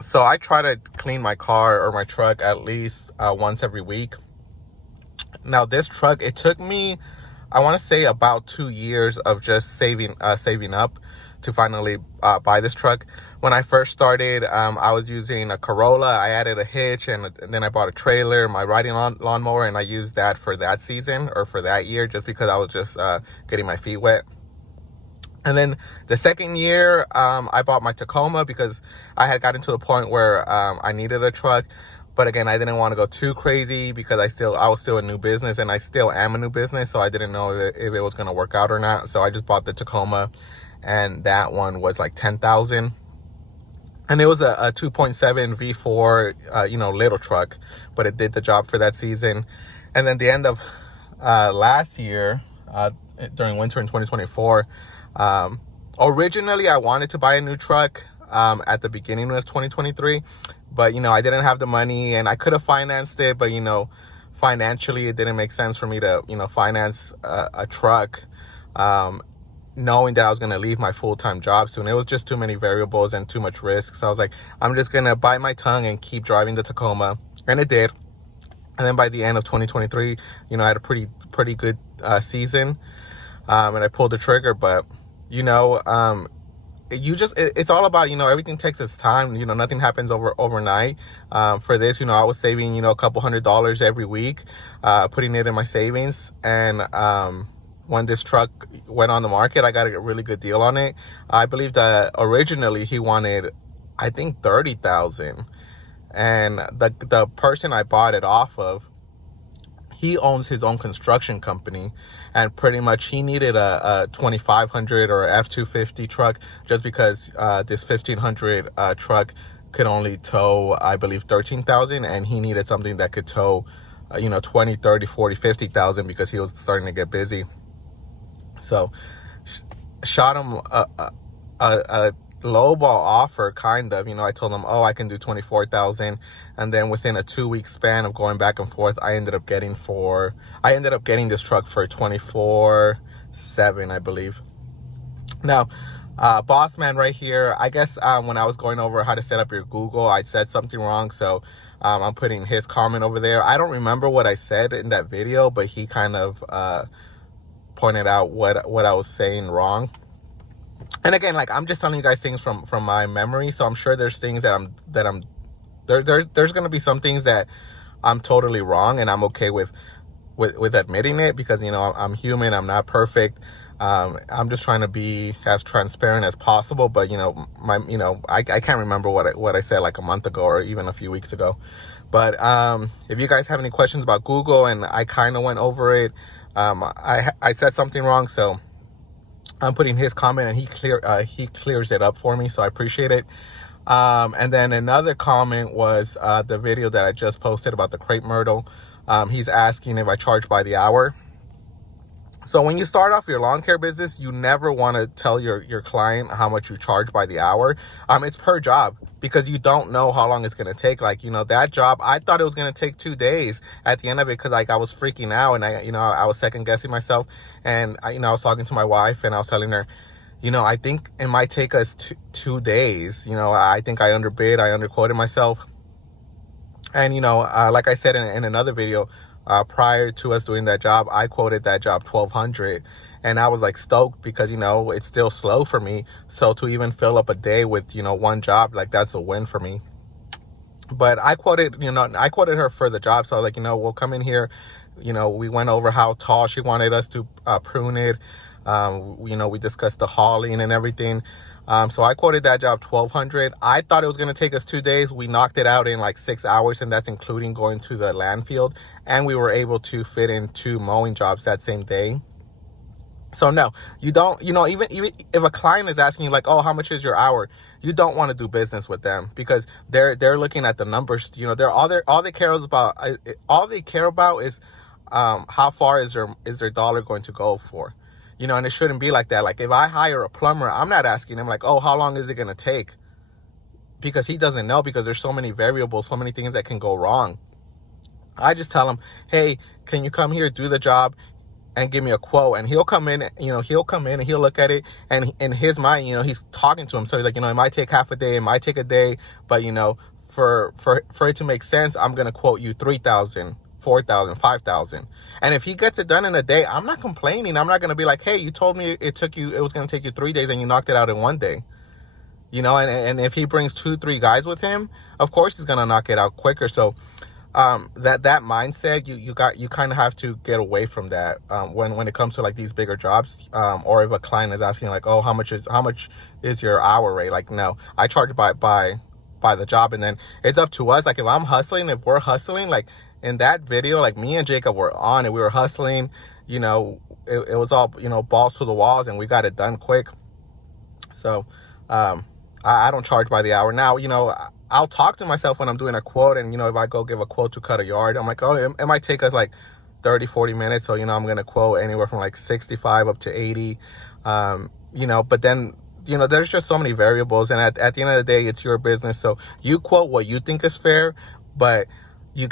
So I try to clean my car or my truck at least once every week. Now this truck, it took me, I want to say, about 2 years of just saving up to finally buy this truck. When I first started, I was using a Corolla. I added a hitch, and then I bought a trailer, my riding lawnmower, and I used that for that season or for that year, just because I was just getting my feet wet. And then the second year, I bought my Tacoma because I had gotten to the point where I needed a truck. But again, I didn't want to go too crazy because I was still a new business, and I still am a new business. So I didn't know if it was going to work out or not. So I just bought the Tacoma, and that one was like 10,000. And it was a 2.7 V4, little truck, but it did the job for that season. And then the end of last year, during winter in 2024, originally I wanted to buy a new truck at the beginning of 2023, but I didn't have the money, and I could have financed it, but financially it didn't make sense for me to finance a truck, knowing that I was going to leave my full-time job soon. It was just too many variables and too much risk. So I was like, I'm just going to bite my tongue and keep driving the Tacoma. And it did. And then by the end of 2023, I had a pretty good season. And I pulled the trigger. But, it's all about, everything takes its time. Nothing happens overnight. For this, I was saving, a couple $100 every week, putting it in my savings. And, when this truck went on the market, I got a really good deal on it. I believe that originally he wanted, I think, 30,000, and the person I bought it off of, he owns his own construction company, and pretty much he needed a 2500 or F250 truck, just because this 1500 truck could only tow, I believe, 13,000, and he needed something that could tow 20, 30, 40, 50,000, because he was starting to get busy. So shot him a lowball offer, kind of. I told him, I can do 24,000, and then within a 2-week span of going back and forth, I ended up getting this truck for 24,700, I believe. Now, boss man right here, I guess when I was going over how to set up your Google, I said something wrong, so I'm putting his comment over there. I don't remember what I said in that video, but he kind of pointed out what I was saying wrong. And again, like, I'm just telling you guys things from my memory, so I'm sure there's things there's going to be some things that I'm totally wrong, and I'm okay with admitting it, because I'm human. I'm not perfect. I'm just trying to be as transparent as possible. But I can't remember what I said like a month ago or even a few weeks ago. But if you guys have any questions about Google, and I kind of went over it, I said something wrong, so I'm putting his comment, and he clears it up for me, so I appreciate it. And then another comment was the video that I just posted about the crepe myrtle. He's asking if I charge by the hour. So when you start off your lawn care business, you never want to tell your client how much you charge by the hour. It's per job, because you don't know how long it's going to take. Like, that job, I thought it was going to take 2 days at the end of it, because I was freaking out, and I was second guessing myself. And I was talking to my wife, and I was telling her, I think it might take us 2 days. I think I underbid, I underquoted myself. And, like I said in another video, prior to us doing that job, I quoted that job 1,200, and I was like stoked, because it's still slow for me. So to even fill up a day with one job, like, that's a win for me. But I quoted her for the job. So I was like, we'll come in here. We went over how tall she wanted us to prune it. We discussed the hauling and everything. So I quoted that job 1,200. I thought it was going to take us 2 days. We knocked it out in like 6 hours, and that's including going to the land field. And we were able to fit in 2 mowing jobs that same day. So no, you don't, even if a client is asking you like, oh, how much is your hour? You don't want to do business with them, because they're looking at the numbers. They're all they care about is how far is their dollar going to go for. And it shouldn't be like that. Like, if I hire a plumber, I'm not asking him like, oh, how long is it going to take? Because he doesn't know, because there's so many variables, so many things that can go wrong. I just tell him, hey, can you come here, do the job? and give me a quote, and he'll come in, he'll come in and he'll look at it, and in his mind, he's talking to him. So he's like, it might take half a day, it might take a day, but for it to make sense, I'm going to quote you 3,000, 4,000, 5,000. And if he gets it done in a day, I'm not complaining. I'm not going to be like, hey, you told me it was going to take you 3 days and you knocked it out in 1 day. And if he brings 2-3 guys with him, of course he's going to knock it out quicker. So that mindset, you kind of have to get away from that when it comes to like these bigger jobs, or if a client is asking like, oh, how much is your hour rate? Like, no, I charge by the job, and then it's up to us. Like, if we're hustling, like in that video, like me and Jacob were on it, we were hustling, it was all, balls to the walls, and we got it done quick. So I don't charge by the hour. Now, I'll talk to myself when I'm doing a quote, and if I go give a quote to cut a yard, I'm like, oh, it might take us like 30-40 minutes, so I'm gonna quote anywhere from like 65 up to 80. But then there's just so many variables, and at the end of the day, it's your business. So you quote what you think is fair, but you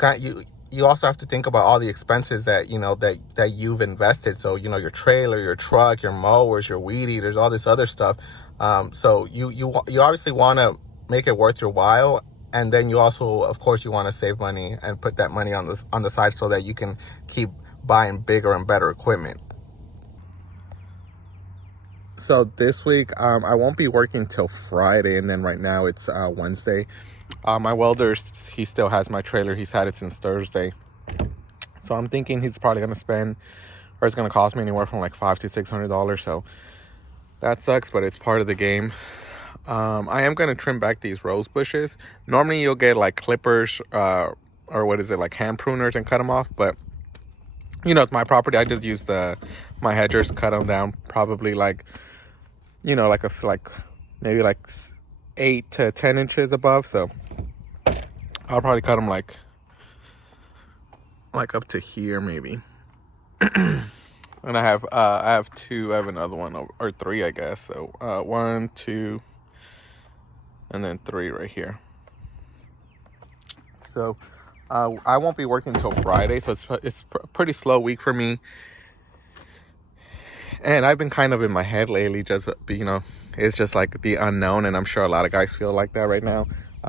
also have to think about all the expenses that that you've invested. So your trailer, your truck, your mowers, your weed eaters, all this other stuff. So you obviously want to make it worth your while, and then you also, of course, you want to save money and put that money on the side so that you can keep buying bigger and better equipment. So this week, I won't be working till Friday, and then right now it's Wednesday. My welder, he still has my trailer. He's had it since Thursday. So I'm thinking he's probably going to spend, or it's going to cost me anywhere from like $500 to $600. So that sucks, but it's part of the game. I am going to trim back these rose bushes. Normally you'll get like clippers, or what is it, like hand pruners, and cut them off. But, it's my property. I just use my hedgers, cut them down probably like, like maybe like 8 to 10 inches above. So I'll probably cut them like up to here maybe. And I have another one, or 3, I guess. So 1, 2, and then 3 right here. So I won't be working until Friday, so it's a pretty slow week for me. And I've been kind of in my head lately, just it's just like the unknown, and I'm sure a lot of guys feel like that right now.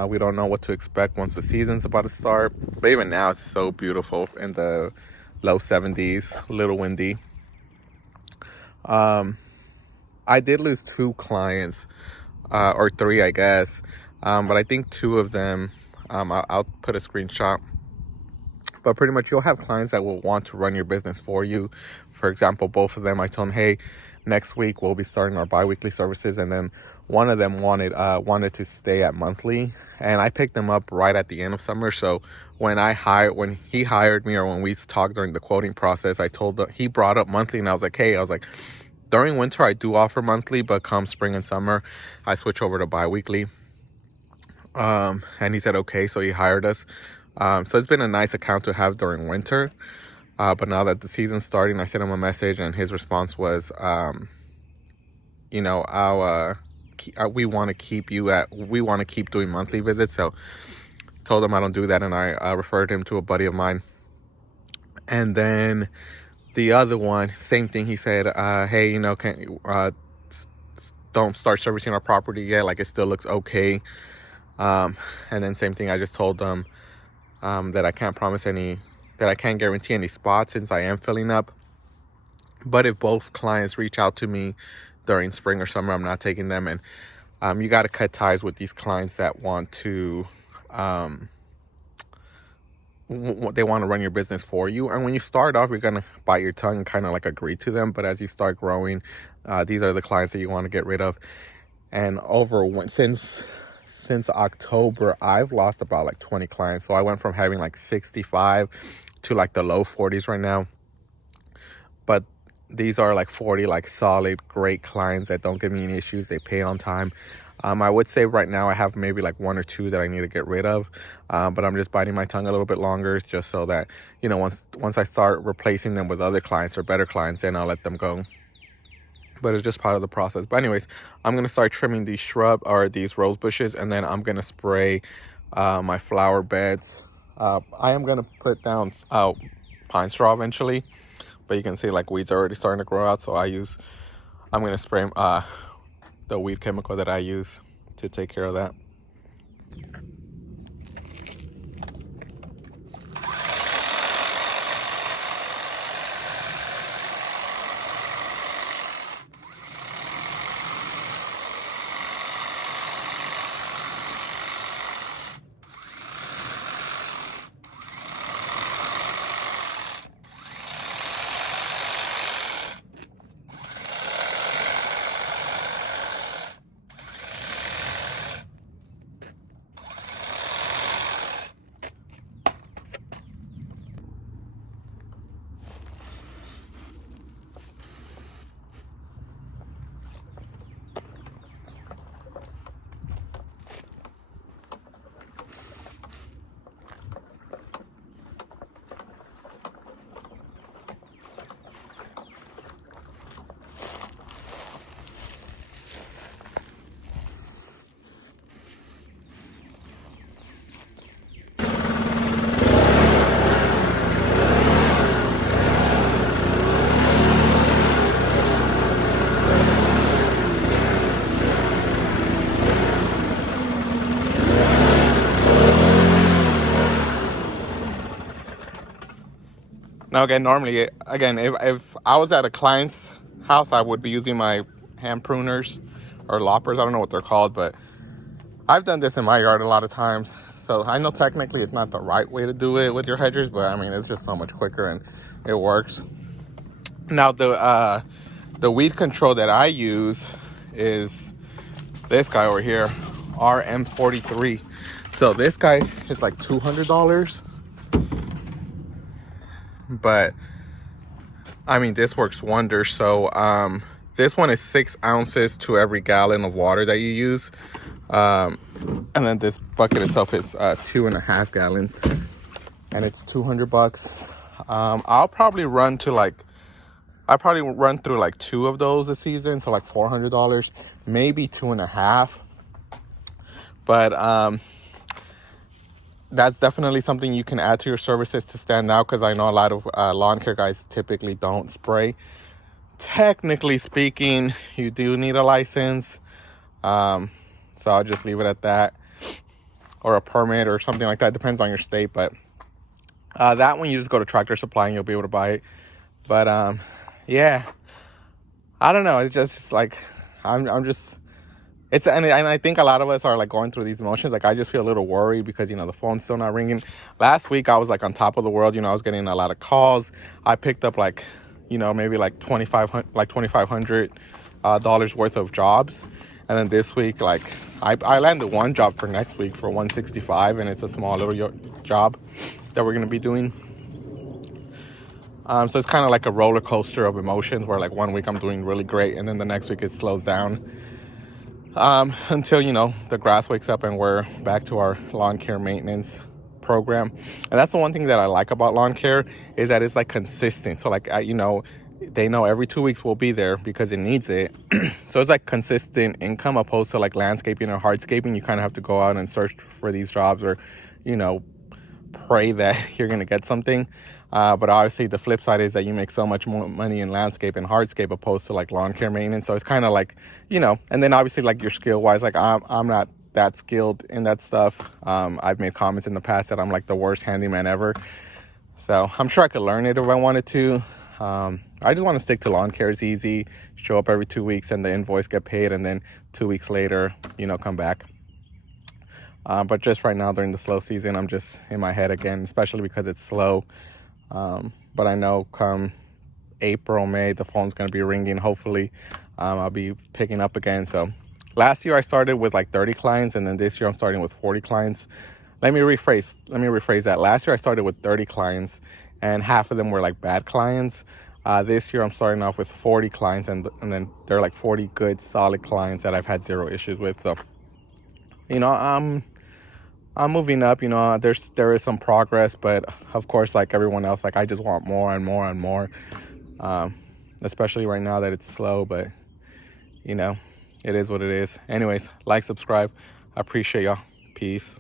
We don't know what to expect once the season's about to start. But even now, it's so beautiful in the low 70s, a little windy. I did lose 2 clients, or 3, I guess. But I think 2 of them, I'll put a screenshot. But pretty much you'll have clients that will want to run your business for you. For example, both of them, I told them, hey, next week we'll be starting our bi-weekly services. And then one of them wanted to stay at monthly. And I picked them up right at the end of summer. So when he hired me, or when we talked during the quoting process, he brought up monthly, and I was like, during winter, I do offer monthly, but come spring and summer, I switch over to bi-weekly. And he said, okay, so he hired us. So it's been a nice account to have during winter. But now that the season's starting, I sent him a message, and his response was, we want to keep doing monthly visits. So told him I don't do that, and I referred him to a buddy of mine. And then the other one, same thing. He said, hey, don't start servicing our property yet. Like, it still looks okay. And then same thing. I just told them that I can't guarantee any spots since I am filling up. But if both clients reach out to me during spring or summer, I'm not taking them. And you got to cut ties with these clients that want to, they want to run your business for you. And when you start off, you're going to bite your tongue and kind of like agree to them. But as you start growing, these are the clients that you want to get rid of. And since October, I've lost about like 20 clients. So I went from having like 65 to like the low 40s right now. But these are like 40 like solid, great clients that don't give me any issues. They pay on time. I would say right now I have maybe like 1 or 2 that I need to get rid of. But I'm just biting my tongue a little bit longer, just so that, once I start replacing them with other clients or better clients, then I'll let them go. But it's just part of the process. But anyways, I'm going to start trimming these these rose bushes, and then I'm going to spray my flower beds. I am going to put down pine straw eventually, but you can see like weeds are already starting to grow out. So I'm going to spray the weed chemical that I use to take care of that. Now again, normally, again, if I was at a client's house, I would be using my hand pruners or loppers. I don't know what they're called, but I've done this in my yard a lot of times. So I know technically it's not the right way to do it with your hedgers, but I mean, it's just so much quicker and it works. Now the weed control that I use is this guy over here, RM43. So this guy is like $200, but I mean, this works wonders. So this one is 6 ounces to every gallon of water that you use. And then this bucket itself is 2.5 gallons, and it's $200. I'll probably run through like 2 of those a season, so like $400, maybe 2.5. But that's definitely something you can add to your services to stand out, because I know a lot of lawn care guys typically don't spray. Technically speaking, you do need a license, so I'll just leave it at that, or a permit or something like that. Depends on your state, but that one you just go to Tractor Supply and you'll be able to buy it. But yeah, I don't know, it's just like I'm just, it's, and I think a lot of us are like going through these emotions. Like I just feel a little worried because, you know, the phone's still not ringing. Last week I was like on top of the world, you know, I was getting a lot of calls. I picked up like, you know, maybe like $2,500 dollars worth of jobs. And then this week, like I landed one job for next week for $165, and it's a small little job that we're going to be doing. So it's kind of like a roller coaster of emotions, where like one week I'm doing really great, and then the next week it slows down. Until, you know, the grass wakes up and we're back to our lawn care maintenance program. And that's the one thing that I like about lawn care, is that it's like consistent. So like, you know, they know every 2 weeks we'll be there because it needs it. So it's like consistent income, opposed to like landscaping or hardscaping. You kind of have to go out and search for these jobs, or, you know, pray that you're going to get something. But obviously the flip side is that you make so much more money in landscape and hardscape opposed to like lawn care maintenance. So it's kind of like, you know, and then obviously like your skill wise, like I'm not that skilled in that stuff. I've made comments in the past that I'm like the worst handyman ever. So I'm sure I could learn it if I wanted to. I just want to stick to lawn care. It's easy. Show up every 2 weeks and the invoice, get paid, and then 2 weeks later, you know, come back. But just right now during the slow season, I'm just in my head again, especially because it's slow. But I know come April, May, the phone's going to be ringing. Hopefully, I'll be picking up again. So last year I started with like 30 clients, and then this year I'm starting with 40 clients. Let me rephrase that. Last year I started with 30 clients, and half of them were like bad clients. This year I'm starting off with 40 clients, and then they're like 40 good, solid clients that I've had zero issues with. So, you know, I'm moving up. You know, there is some progress, but of course, like everyone else, like I just want more and more and more, especially right now that it's slow. But, you know, it is what it is. Anyways, like, subscribe. I appreciate y'all. Peace.